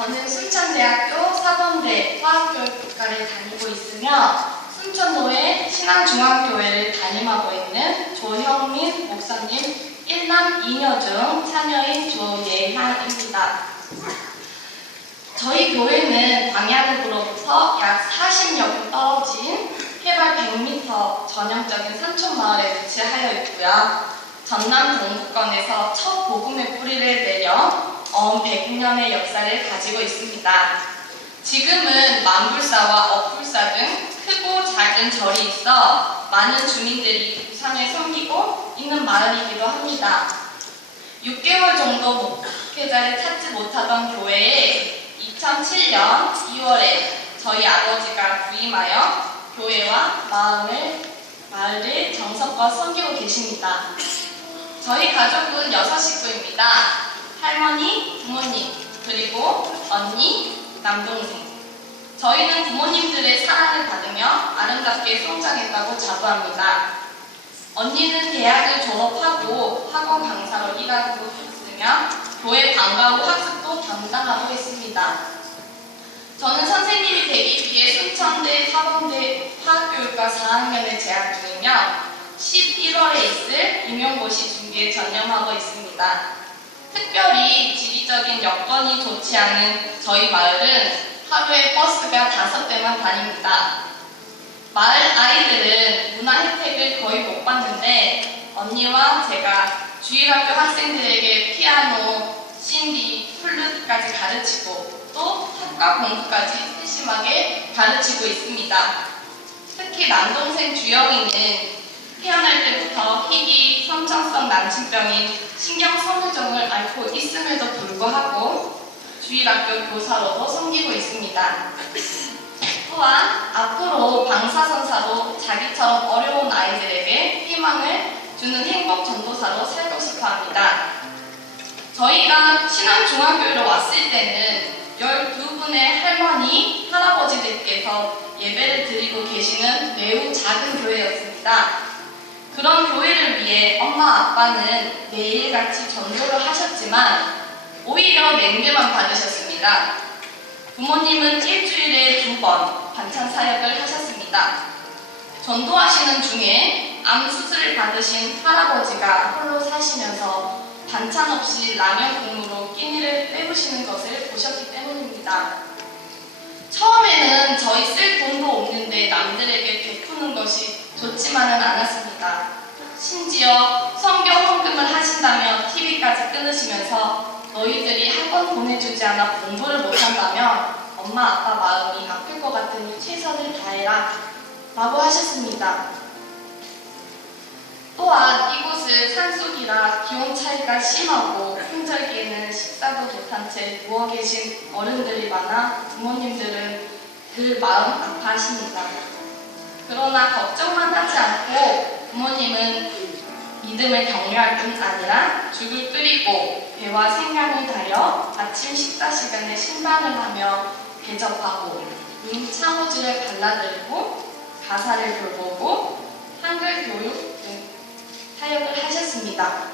저는 순천대학교 사범대 화학교육과를 다니고 있으며 순천로의 신앙중앙교회를 담임하고 있는 조형민 목사님 1남 2녀 중 자녀인 조예향입니다. 저희 교회는 광야읍으로부터 약 40여 떨어진 해발 100m 전형적인 산촌마을에 위치하여 있고요. 전남 동부권에서 첫 복음의 뿌리를 내려 엄 100년의 역사를 가지고 있습니다. 지금은 만불사와 억불사 등 크고 작은 절이 있어 많은 주민들이 우상을 섬기고 있는 마을이기도 합니다. 6개월 정도 목회자를 찾지 못하던 교회에 2007년 2월에 저희 아버지가 부임하여 교회와 마음을, 마을을 정성껏 섬기고 계십니다. 저희 가족은 여섯 식구입니다. 할머니, 부모님, 그리고 언니, 남동생. 저희는 부모님들의 사랑을 받으며 아름답게 성장했다고 자부합니다. 언니는 대학을 졸업하고 학원 강사로 일하고 있으며 교회 방과 후 학습도 담당하고 있습니다. 저는 선생님이 되기 위해 순천대 사범대 화학교육과 4학년에 재학 중이며 11월에 있을 임용고시 준비에 전념하고 있습니다. 특별히 지리적인 여건이 좋지 않은 저희 마을은 하루에 버스가 다섯 대만 다닙니다. 마을 아이들은 문화 혜택을 거의 못 받는데 언니와 제가 주일학교 학생들에게 피아노, 신디, 플룻까지 가르치고 또 학과 공부까지 세심하게 가르치고 있습니다. 특히 남동생 주영이는 태어날 때부터 희귀 선천성 난치병인 신경섬유종을 앓고 있음에도 불구하고 주일학교 교사로도 섬기고 있습니다. 또한 앞으로 방사선사로 자기처럼 어려운 아이들에게 희망을 주는 행복 전도사로 살고 싶어 합니다. 저희가 신앙중앙교회로 왔을 때는 12분의 할머니, 할아버지들께서 예배를 드리고 계시는 매우 작은 교회였습니다. 그런 교회를 위해 엄마 아빠는 매일같이 전도를 하셨지만 오히려 맹배만 받으셨습니다. 부모님은 일주일에 두 번 반찬 사역을 하셨습니다. 전도하시는 중에 암 수술을 받으신 할아버지가 홀로 사시면서 반찬 없이 라면 국물로 끼니를 때우시는 것을 보셨기 때문입니다. 처음에는 저희 쓸 돈도 없는데 남들에게 베푸는 것이 좋지만은 않았습니다. 심지어 성경 헌금을 하신다며 TV까지 끊으시면서 너희들이 학원 보내주지 않아 공부를 못한다면 엄마 아빠 마음이 아플 것 같으니 최선을 다해라 라고 하셨습니다. 또한 이곳은 산속이라 기온 차이가 심하고 품절기에는 식사도 못한 채 누워 계신 어른들이 많아 부모님들은 그 마음 아파하십니다. 그러나 걱정만 하지 않고 부모님은 믿음을 격려할 뿐 아니라 죽을 끓이고 배와 생강을 달여 아침 식사 시간에 신방을 하며 대접하고 눈 창호지를 발라드리고 가사를 돌보고 한글 교육 등 사역을 하셨습니다.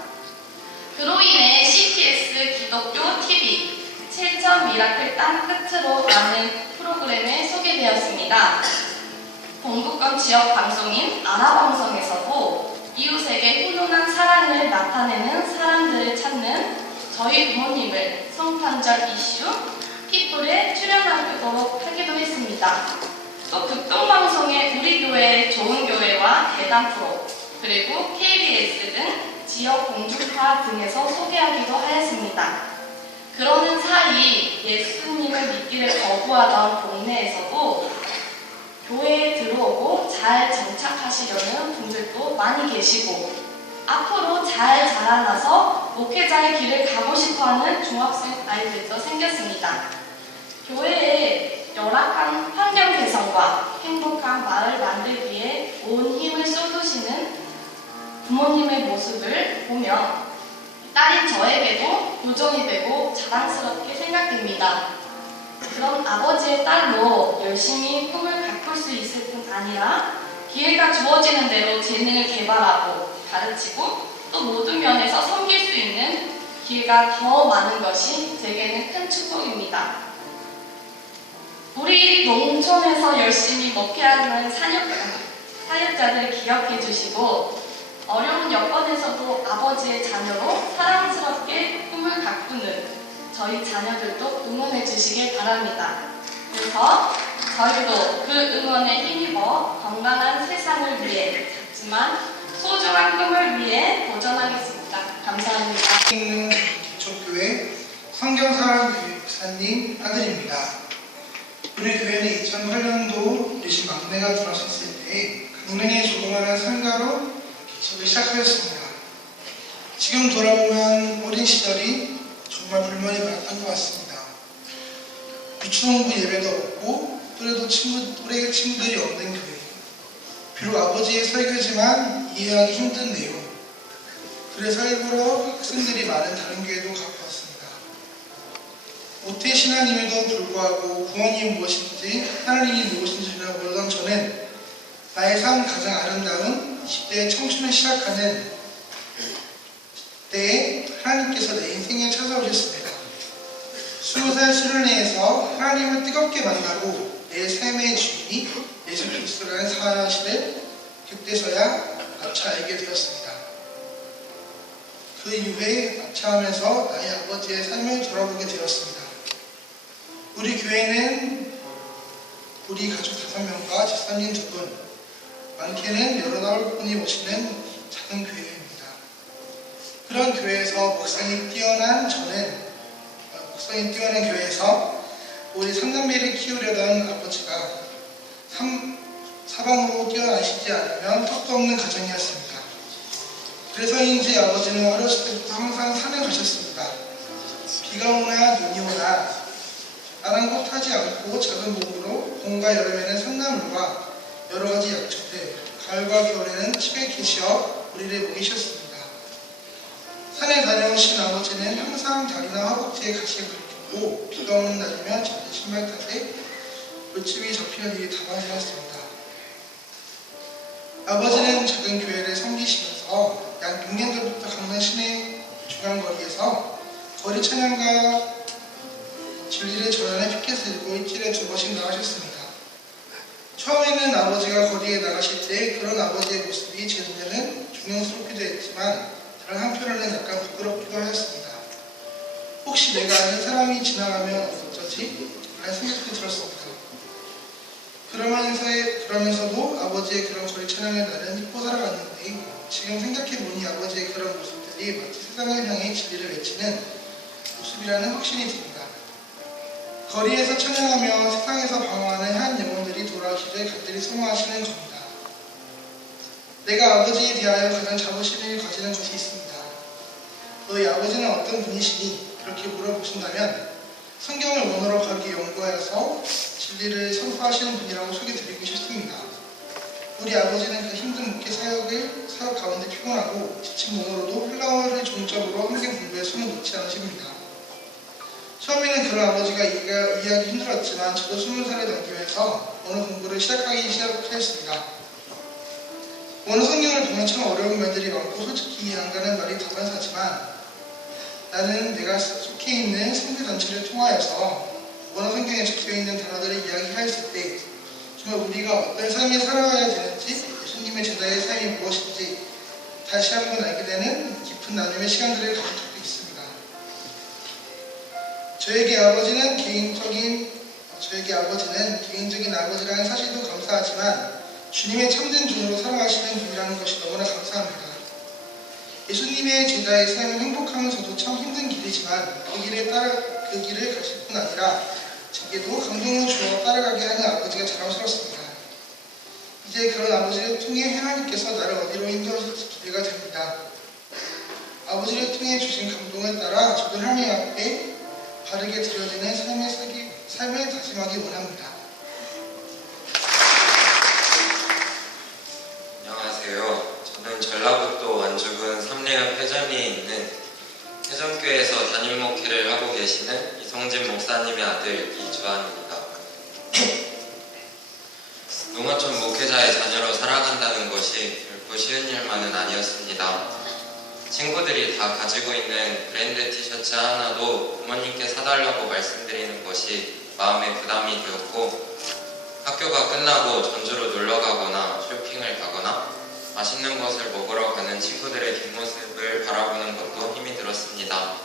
그로 인해 CTS 기독교 TV 7점 미라클 땅 끝으로 라는 프로그램에 소개되었습니다. 동북권 지역 방송인 아나방송에서도 이웃에게 훈훈한 사랑을 나타내는 사람들을 찾는 저희 부모님을 성탄절 이슈 핏불에 출연하도록 하기도 했습니다. 또 극동방송의 우리 교회 좋은 교회와 대담 프로 그리고 KBS 등 지역 공중파 등에서 소개하기도 하였습니다. 그러는 사이 예수님을 믿기를 거부하던 동네에서도 교회에 들어오고 잘 정착하시려는 분들도 많이 계시고 앞으로 잘 자라나서 목회자의 길을 가고 싶어하는 중학생 아이들도 생겼습니다. 교회에 열악한 환경 개선과 행복한 마을 만들기에 온 힘을 쏟으시는 부모님의 모습을 보며 딸인 저에게도 요정이 되고 자랑스럽게 생각됩니다. 그런 아버지의 딸로 열심히 꿈을 가꿀 수 있을 뿐 아니라 기회가 주어지는 대로 재능을 개발하고 가르치고 또 모든 면에서 섬길 수 있는 기회가 더 많은 것이 제게는 큰 축복입니다. 우리 농촌에서 열심히 먹혀하는 사역, 사역자들 기억해 주시고 어려운 여건에서도 아버지의 자녀로 사랑스럽게 꿈을 가꾸는 저희 자녀들도 응원해 주시길 바랍니다. 그래서 저희도 그 응원에 힘입어 건강한 세상을 위해 작지만 소중한 꿈을 위해 도전하겠습니다. 감사합니다. 있는 개척교회 성경사랑 교사님 아들입니다. 우리 교회는 2008년도 유신 막내가 들어섰을 때 강릉의 조그마한 상가로 개척을 시작하였습니다. 지금 돌아보면 어린 시절이 정말 불만이 많았던 것 같습니다. 유치원부 예배도 없고 또래도 친구, 또래 친구들이 없는 교회. 비록 아버지의 설교지만 이해하기 힘든 내용. 그래서 일부러 학생들이 많은 다른 교회도 가보았습니다. 모태 신앙임에도 불구하고 부모님이 무엇인지 하나님이 누구신지를 모르던 저는 나의 삶 가장 아름다운 10대의 청춘을 시작하는 때에 하나님께서 내 인생에 찾아오셨습니다. 20살 수련회에서 하나님을 뜨겁게 만나고 내 삶의 주인이 예수 그리스도라는 사실을 그때서야 마차 알게 되었습니다. 그 이후에 마차하면서 나의 아버지의 삶을 돌아보게 되었습니다. 우리 교회는 우리 가족 다섯 명과 집사님 두 분, 많게는 여러 분이 모시는 작은 교회입니다. 그런 교회에서 목상이 뛰어난 저는 어, 목상이 뛰어난 교회에서 우리 삼남매를 키우려던 아버지가 삼, 사방으로 뛰어나시지 않으면 턱도 없는 가정이었습니다. 그래서인지 아버지는 어렸을 때부터 항상 산에 가셨습니다. 비가 오나 눈이 오나 아랑곳하지 않고 작은 몸으로 봄과 여름에는 산나물과 여러 가지 약초들, 가을과 겨울에는 집에 계시어 우리를 먹이셨습니다. 산에 다녀오신 아버지는 항상 다리나 허벅지에 가시가 긁히고 비가 오는 날이면 자기 신발 탓에 물집이 접히는 일이 다반사였습니다. 아버지는 작은 교회를 섬기시면서 약 6년 전부터 강릉 시내 중앙거리에서 거리 찬양과 진리를 전하는 피켓을 들고 일주일에 두 번씩 나가셨습니다. 처음에는 아버지가 거리에 나가실 때 그런 아버지의 모습이 제 눈에는 중용스럽기도 했지만 다른 한편으로는 약간 부끄럽기도 하였습니다. 혹시 내가 아는 사람이 지나가면 어쩌지? 라는 생각도 들었습니다. 그러면서, 그러면서도 아버지의 그런 거리 찬양을 나는 잊고 살아갔는데 지금 생각해보니 아버지의 그런 모습들이 마치 세상을 향해 진리를 외치는 모습이라는 확신이 듭니다. 거리에서 찬양하며 세상에서 방황하는 한 영혼들이 돌아오시길 간절히 소망하시는 겁니다. 내가 아버지에 대하여 가장 자부심을 가지는 것이 있습니다. 너희 아버지는 어떤 분이시니? 그렇게 물어보신다면 성경을 원어로 바르게 연구하여서 진리를 선포하시는 분이라고 소개드리고 싶습니다. 우리 아버지는 그 힘든 목회 사역을 사역 가운데 피곤하고 지친 몸으로도 헬라어를 종적으로 항상 공부에 손을 놓지 않으십니다. 처음에는 그런 아버지가 이해하기 힘들었지만 저도 스무 살을 넘기면서 언어 공부를 시작하기 시작하였습니다. 언어 성경을 보면 참 어려운 면들이 많고 솔직히 이해 안 가는 말이 다반사지만 나는 내가 속해 있는 선교단체를 통하여서 원어 성경에 적혀 있는 단어들을 이야기하였을 때 정말 우리가 어떤 삶을 살아가야 되는지 예수님의 제자의 삶이 무엇인지 다시 한번 알게 되는 깊은 나눔의 시간들을 가진 적도 있습니다. 저에게 아버지는 개인적인 저에게 아버지는 개인적인 아버지라는 사실도 감사하지만 주님의 참된 종으로 살아가시는 분이라는 것이 너무나 감사합니다. 예수님의 제자의 삶은 행복하면서도 참 힘든 길이지만 그 길에 따라 그 길을 가실 뿐 아니라 제게도 감동을 주어 따라가게 하는 아버지가 자랑스럽습니다. 이제 그런 아버지를 통해 하나님께서 나를 어디로 인도하실지 기대가 됩니다. 아버지를 통해 주신 감동을 따라 저도 하나님 앞에 바르게 드려지는 삶의 삶을 다짐하기 원합니다. 것이 결코 쉬운 일만은 아니었습니다. 친구들이 다 가지고 있는 브랜드 티셔츠 하나도 부모님께 사달라고 말씀드리는 것이 마음의 부담이 되었고 학교가 끝나고 전주로 놀러 가거나 쇼핑을 가거나 맛있는 것을 먹으러 가는 친구들의 뒷모습을 바라보는 것도 힘이 들었습니다.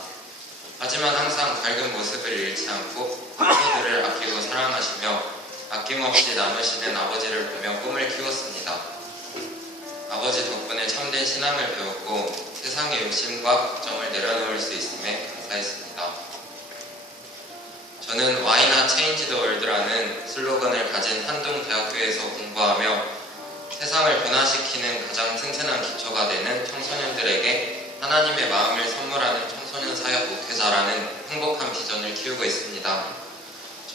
하지만 항상 밝은 모습을 잃지 않고 친구들을 아끼고 사랑하시며 아낌없이 나누시는 아버지를 보며 꿈을 키웠습니다. 아버지 덕분에 참된 신앙을 배웠고 세상의 욕심과 걱정을 내려놓을 수 있음에 감사했습니다. 저는 와이나 체인지 더 월드라는 슬로건을 가진 한동 대학교에서 공부하며 세상을 변화시키는 가장 튼튼한 기초가 되는 청소년들에게 하나님의 마음을 선물하는 청소년 사역 목회자라는 행복한 비전을 키우고 있습니다.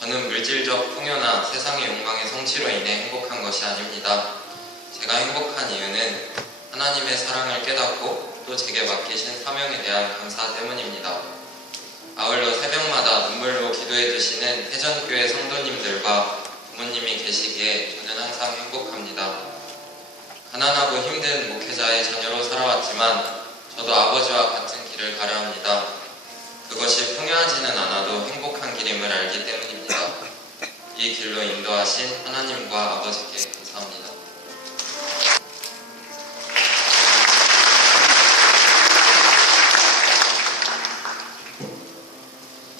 저는 물질적 풍요나 세상의 욕망의 성취로 인해 행복한 것이 아닙니다. 제가 행복한 이유는 하나님의 사랑을 깨닫고 또 제게 맡기신 사명에 대한 감사 때문입니다. 아울러 새벽마다 눈물로 기도해 주시는 해전교회 성도님들과 부모님이 계시기에 저는 항상 행복합니다. 가난하고 힘든 목회자의 자녀로 살아왔지만 저도 아버지와 같은 길을 가려 합니다. 그것이 풍요하지는 않아도 행복한 길임을 알기 때문입니다. 이 길로 인도하신 하나님과 아버지께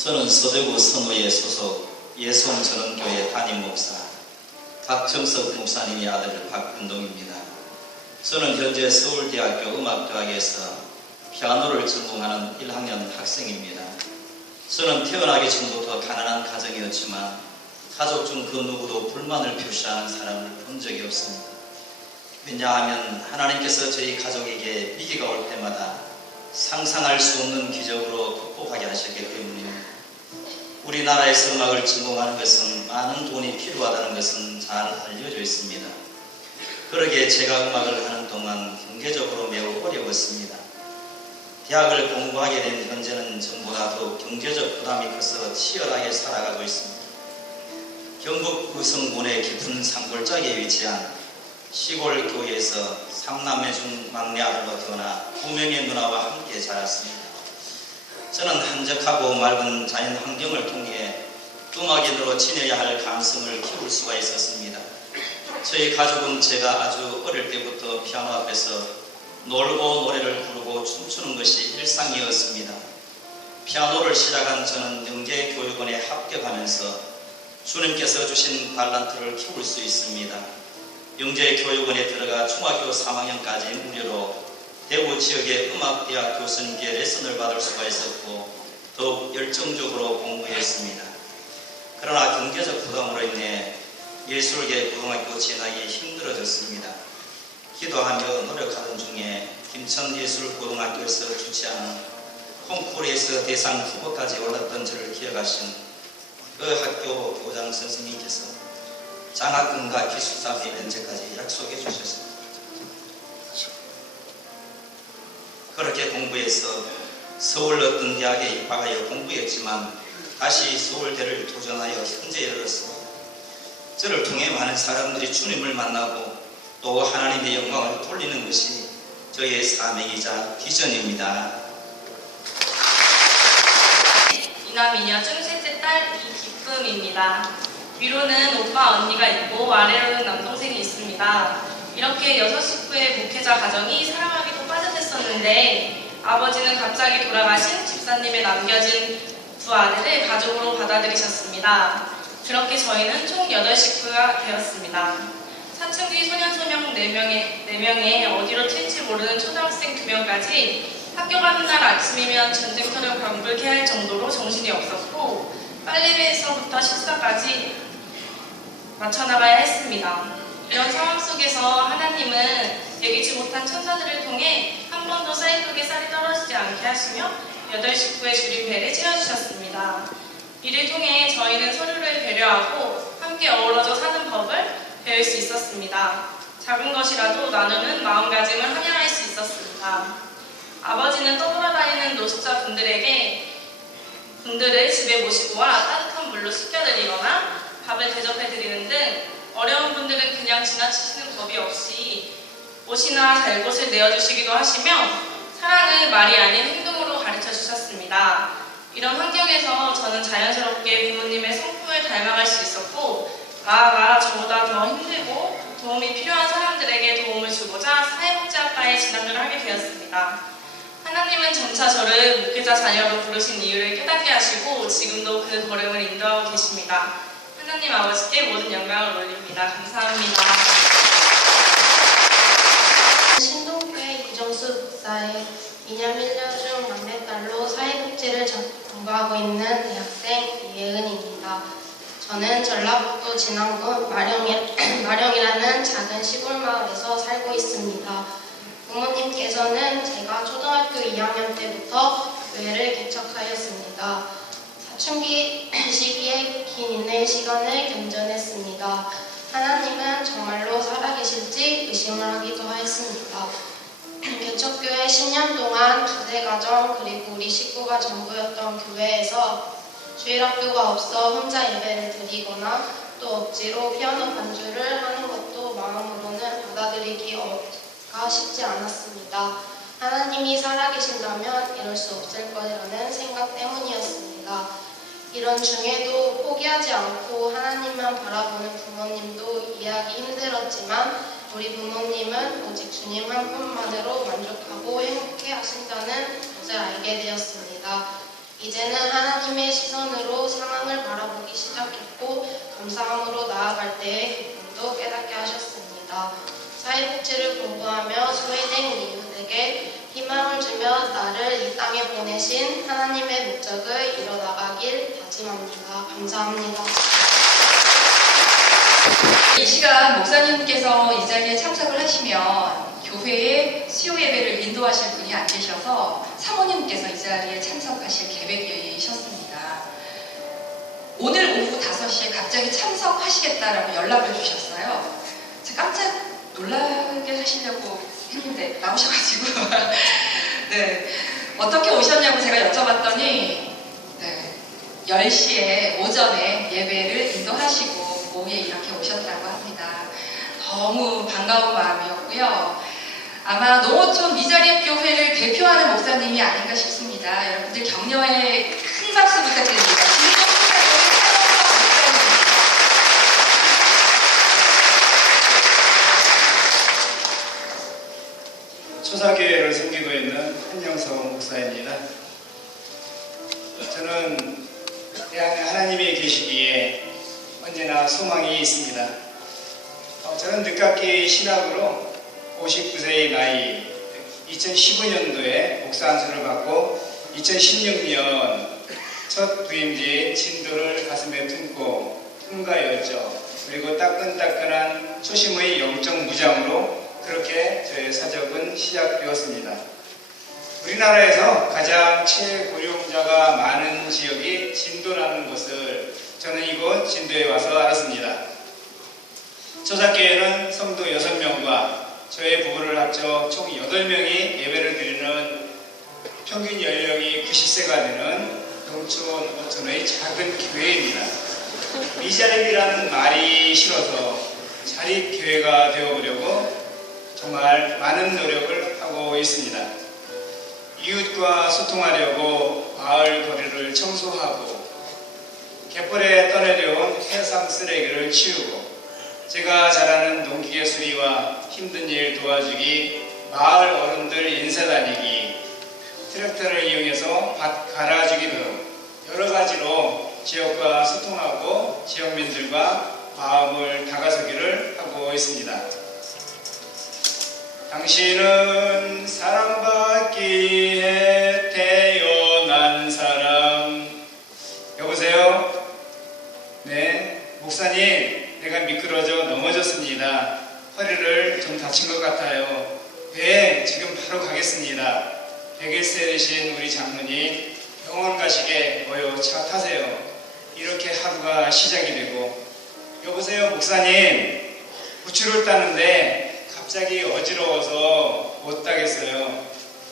저는 서대구 성의회 소속 예송 전원교회 담임 목사 박정석 목사님의 아들 박근동입니다. 저는 현재 서울대학교 음악대학에서 피아노를 전공하는 1학년 학생입니다. 저는 태어나기 전부터 가난한 가정이었지만 가족 중 그 누구도 불만을 표시하는 사람을 본 적이 없습니다. 왜냐하면 하나님께서 저희 가족에게 위기가 올 때마다 상상할 수 없는 기적으로 극복하게 하셨기 때문입니다. 우리나라에서 음악을 전공하는 것은 많은 돈이 필요하다는 것은 잘 알려져 있습니다. 그러기에 제가 음악을 하는 동안 경제적으로 매우 어려웠습니다. 대학을 공부하게 된 현재는 전보다도 경제적 부담이 커서 치열하게 살아가고 있습니다. 경북 의성군의 깊은 산골짜기에 위치한 시골 교회에서 삼남매 중 막내 아들로 태어나 두 명의 누나와 함께 자랐습니다. 저는 한적하고 맑은 자연 환경을 통해 음악인으로 지내야 할 감성을 키울 수가 있었습니다. 저희 가족은 제가 아주 어릴 때부터 피아노 앞에서 놀고 노래를 부르고 춤추는 것이 일상이었습니다. 피아노를 시작한 저는 영계교육원에 합격하면서 주님께서 주신 달란트를 키울 수 있습니다. 영재교육원에 들어가 중학교 3학년까지 무료로 대구 지역의 음악대학 교수님께 레슨을 받을 수가 있었고 더욱 열정적으로 공부했습니다. 그러나 경제적 부담으로 인해 예술계 고등학교 진학이 힘들어졌습니다. 기도하며 노력하던 중에 김천예술고등학교에서 주최하는 콩쿠르에서 대상 후보까지 올랐던 저를 기억하신 그 학교 교장 선생님께서 장학금과 기숙사비 면제까지 약속해 주셨습니다. 공부해서 서울 어떤 대학에 입학하여 공부했지만 다시 서울대를 도전하여 현재 이르렀습니다. 저를 통해 많은 사람들이 주님을 만나고 또 하나님의 영광을 돌리는 것이 저의 사명이자 비전입니다. 이남이녀 중 셋째 딸 이기쁨입니다. 위로는 오빠 언니가 있고 아래로는 남동생이 있습니다. 이렇게 여섯 식구의 목회자 가정이 사랑하기도 빠듯했었는데 아버지는 갑자기 돌아가신 집사님의 남겨진 두 아들을 가족으로 받아들이셨습니다. 그렇게 저희는 총 8식구가 되었습니다. 사춘기 소년소녀 4명에, 4명에 어디로 튈지 모르는 초등학생 2명까지 학교 가는 날 아침이면 전쟁터를 방불케 할 정도로 정신이 없었고 빨래에서부터 식사까지 맞춰나가야 했습니다. 이런 상황 속에서 하나님은 예기치 못한 천사들을 통해 한 번도 사이클에 쌀이 떨어지지 않게 하시며 여덟 식구의 주림배를 채워주셨습니다. 이를 통해 저희는 서로를 배려하고 함께 어우러져 사는 법을 배울 수 있었습니다. 작은 것이라도 나누는 마음가짐을 함양할 수 있었습니다. 아버지는 떠돌아다니는 노숙자 분들에게 분들을 집에 모시고 와 따뜻한 물로 씻겨드리거나 밥을 대접해드리는 등 어려운 분들은 그냥 지나치시는 법이 없이 옷이나 잘 곳을 내어주시기도 하시며 사랑을 말이 아닌 행동으로 가르쳐 주셨습니다. 이런 환경에서 저는 자연스럽게 부모님의 성품을 닮아갈 수 있었고 나아가 저보다 더 힘들고 도움이 필요한 사람들에게 도움을 주고자 사회복지학과에 진학을 하게 되었습니다. 하나님은 점차 저를 목회자 자녀로 부르신 이유를 깨닫게 하시고 지금도 그 걸음을 인도하고 계십니다. 하나님 아버지께 모든 영광을 올립니다. 감사합니다. 목사의 2년 1년 중 막내 딸로 사회복지를 전- 공부하고 있는 대학생 이예은입니다. 저는 전라북도 진안군 마령이, 마령이라는 작은 시골 마을에서 살고 있습니다. 부모님께서는 제가 초등학교 2학년 때부터 교회를 개척하였습니다. 사춘기 시기에 긴 인내의 시간을 견뎌냈습니다. 하나님은 정말로 살아계실지 의심을 하기도 하였습니다. 개척교회 10년 동안 두세 가정 그리고 우리 식구가 전부였던 교회에서 주일학교가 없어 혼자 예배를 드리거나 또 억지로 피아노 반주를 하는 것도 마음으로는 받아들이기가 쉽지 않았습니다. 하나님이 살아계신다면 이럴 수 없을 거라는 생각 때문이었습니다. 이런 중에도 포기하지 않고 하나님만 바라보는 부모님도 이해하기 힘들었지만 우리 부모님은 오직 주님 한 분만으로 만족하고 행복해 하신다는 것을 알게 되었습니다. 이제는 하나님의 시선으로 상황을 바라보기 시작했고 감사함으로 나아갈 때의 기쁨도 깨닫게 하셨습니다. 사회복지를 공부하며 소외된 이웃에게 희망을 주며 나를 이 땅에 보내신 하나님의 목적을 이뤄나가길 다짐합니다. 감사합니다. 이 시간 목사님께서 이 자리에 참석을 하시면 교회의 수요 예배를 인도하실 분이 안 계셔서 사모님께서 이 자리에 참석하실 계획이셨습니다. 오늘 오후 5시에 갑자기 참석하시겠다라고 연락을 주셨어요. 제가 깜짝 놀라게 하시려고 했는데 나오셔가지고 네 어떻게 오셨냐고 제가 여쭤봤더니 네 10시에 오전에 예배를 인도하시고 오후에 이렇게 오셨다고 합니다. 너무 반가운 마음이었고요. 아마 농어촌 미자립 교회를 대표하는 목사님이 아닌가 싶습니다. 여러분들 격려의 큰 박수 부탁드립니다. 초사교회를 섬기고 있는 한영성 목사입니다. 저는 대한에 하나님이 계시기에 언제나 소망이 있습니다. 어, 저는 늦깎이 신학으로 59세의 나이 2015년도에 목사 안수를 받고 2016년 첫 부임지인 진도를 가슴에 품고 통과였죠. 그리고 따끈따끈한 초심의 영적 무장으로 그렇게 저의 사적은 시작되었습니다. 우리나라에서 가장 최고령자가 많은 지역이 진도라는 것을 저는 이곳 진도에 와서 알았습니다. 초사교회는 성도 6명과 저의 부부를 합쳐 총 8명이 예배를 드리는 평균 연령이 90세가 되는 농촌 어촌의 작은 교회입니다. 미자립이라는 말이 싫어서 자립교회가 되어보려고 정말 많은 노력을 하고 있습니다. 이웃과 소통하려고 마을 거리를 청소하고 갯벌에 떠내려온 해상 쓰레기를 치우고 제가 잘하는 농기계 수리와 힘든 일 도와주기, 마을 어른들 인사 다니기, 트랙터를 이용해서 밭 갈아주기 등 여러 가지로 지역과 소통하고 지역민들과 마음을 다가서기를 하고 있습니다. 당신은 사랑받기에 목사님, 내가 미끄러져 넘어졌습니다. 허리를 좀 다친 것 같아요. 네, 지금 바로 가겠습니다. 100일세 되신 우리 장로님, 병원 가시게 어여 차 타세요. 이렇게 하루가 시작이 되고, 여보세요, 목사님, 부추를 따는데 갑자기 어지러워서 못 따겠어요.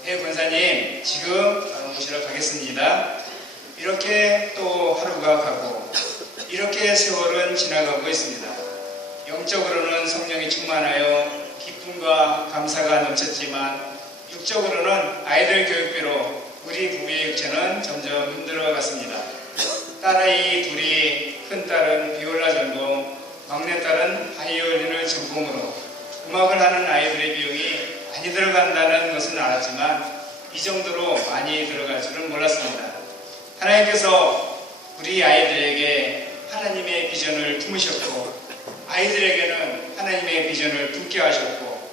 네, 권사님, 지금 바로 모시러 가겠습니다. 이렇게 또 하루가 가고, 이렇게 세월은 지나가고 있습니다. 영적으로는 성령이 충만하여 기쁨과 감사가 넘쳤지만, 육적으로는 아이들 교육비로 우리 부부의 육체는 점점 힘들어 갔습니다. 딸아이 둘이 큰딸은 비올라 전공, 막내딸은 바이올린을 전공으로 음악을 하는 아이들의 비용이 많이 들어간다는 것은 알았지만 이 정도로 많이 들어갈 줄은 몰랐습니다. 하나님께서 우리 아이들에게 하나님의 비전을 품으셨고 아이들에게는 하나님의 비전을 품게 하셨고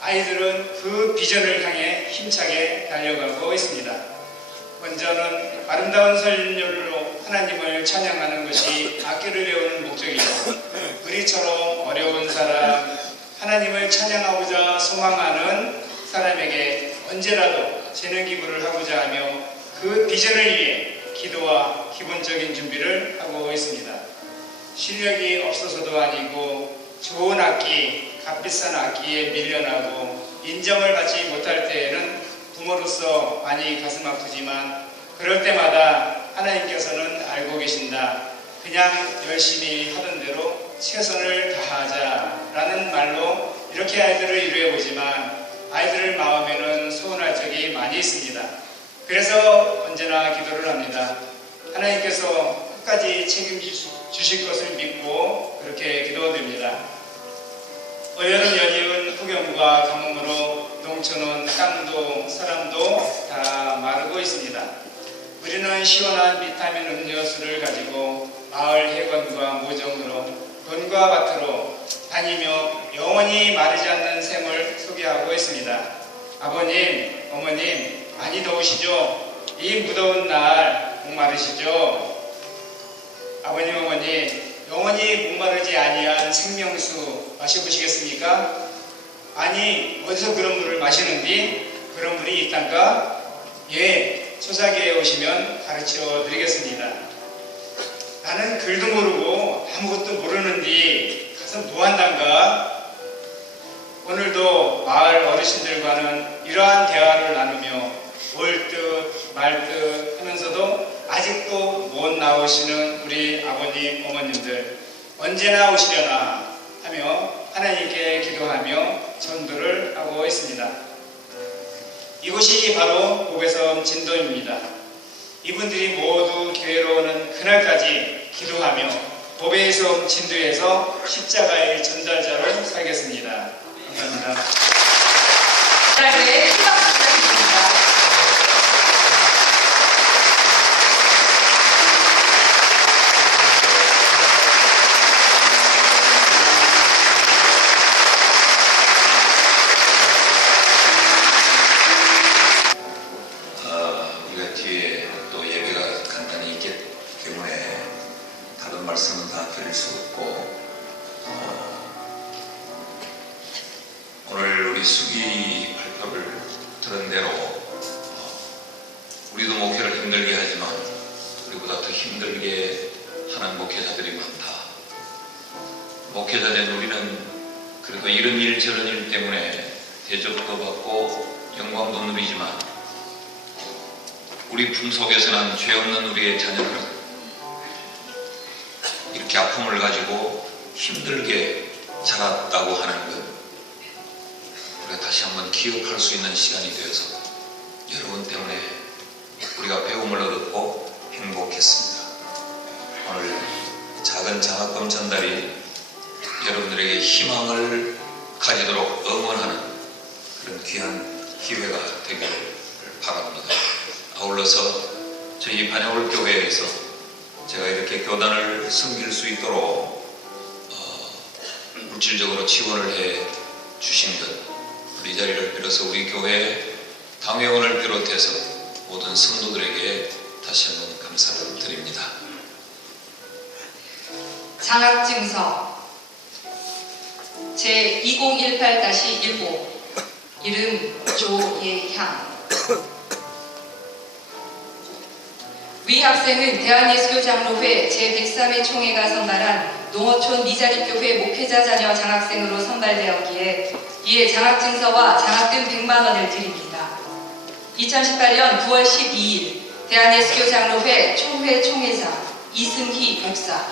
아이들은 그 비전을 향해 힘차게 달려가고 있습니다. 먼저는 아름다운 설율로 하나님을 찬양하는 것이 악기를 배우는 목적이고 우리처럼 어려운 사람, 하나님을 찬양하고자 소망하는 사람에게 언제라도 재능 기부를 하고자 하며 그 비전을 위해 기도와 기본적인 준비를 하고 있습니다. 실력이 없어서도 아니고 좋은 악기, 값비싼 악기에 밀려나고 인정을 받지 못할 때에는 부모로서 많이 가슴 아프지만 그럴 때마다 하나님께서는 알고 계신다. 그냥 열심히 하던 대로 최선을 다하자라는 말로 이렇게 아이들을 이루어 보지만 아이들 마음에는 소원할 적이 많이 있습니다. 그래서 언제나 기도를 합니다. 하나님께서 끝까지 책임주실 것을 믿고 그렇게 기도드립니다. 올 여름 연이은 폭염과 가뭄으로 농촌은 땅도 사람도 다 마르고 있습니다. 우리는 시원한 비타민 음료수를 가지고 마을 해관과 모종으로 돈과 밭으로 다니며 영원히 마르지 않는 샘을 소개하고 있습니다. 아버님, 어머님 많이 더우시죠? 이 무더운 날 목마르시죠? 아버님, 어머니 영원히 목마르지 아니한 생명수 마셔보시겠습니까? 아니 어디서 그런 물을 마시는디? 그런 물이 있단가? 예, 초사교에 오시면 가르쳐 드리겠습니다. 나는 글도 모르고 아무것도 모르는디 가서 뭐 한단가? 오늘도 마을 어르신들과는 이러한 대화를 나누며 올듯 말듯 하면서도 아직도 못 나오시는 우리 아버님, 어머님들 언제나 오시려나 하며 하나님께 기도하며 전도를 하고 있습니다. 이곳이 바로 고배섬 진도입니다. 이분들이 모두 교회로 오는 그날까지 기도하며 고배섬 진도에서 십자가의 전달자로 살겠습니다. 감사합니다. 희망을 가지도록 응원하는 그런 귀한 기회가 되기를 바랍니다. 아울러서 저희 반야월 교회에서 제가 이렇게 교단을 섬길 수 있도록 어, 물질적으로 지원을 해 주신 것, 우리 자리를 빌어서 우리 교회 당회원을 비롯해서 모든 성도들에게 다시 한번 감사를 드립니다. 장학증서 제2018-15 이름 조예향. 위 학생은 대한예수교장로회 제103회 총회가 선발한 농어촌 미자립교회 목회자 자녀 장학생으로 선발되었기에 이에 장학증서와 장학금 100만 원을 드립니다. 2018년 9월 12일 대한예수교장로회 총회 총회장 이승희 목사